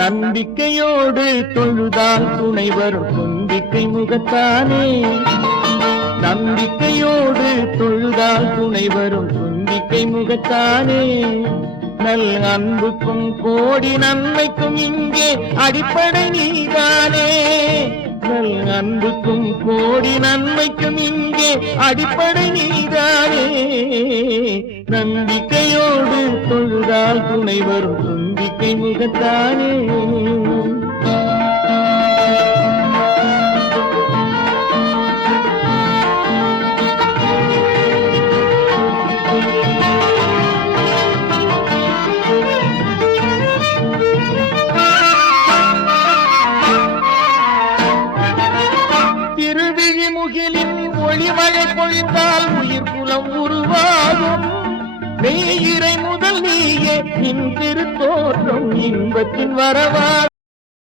நம்பிக்கையோடு தொழுதால் துணை வரும் தும்பிக்கை முகத்தானே. நம்பிக்கையோடு தொழுதால் துணை வரும் தும்பிக்கை முகத்தானே. நல் அன்புக்கும் கோடி நன்மைக்கும் இங்கே அடிப்படை நீதானே. நல் அன்புக்கும் கோடி நன்மைக்கும் இங்கே அடிப்படை நீதானே. நம்பிக்கையோடு தொழுதால் துணை வரும் தும்பிக்கை முகத்தானே. ஒளிமழை பொழிந்தால் உயிர் குலம் உருவாகும். மெய்யிறை முதல் நீயே நின் திருத்தோற்றம் இன்பத்தின் வரவாகும்.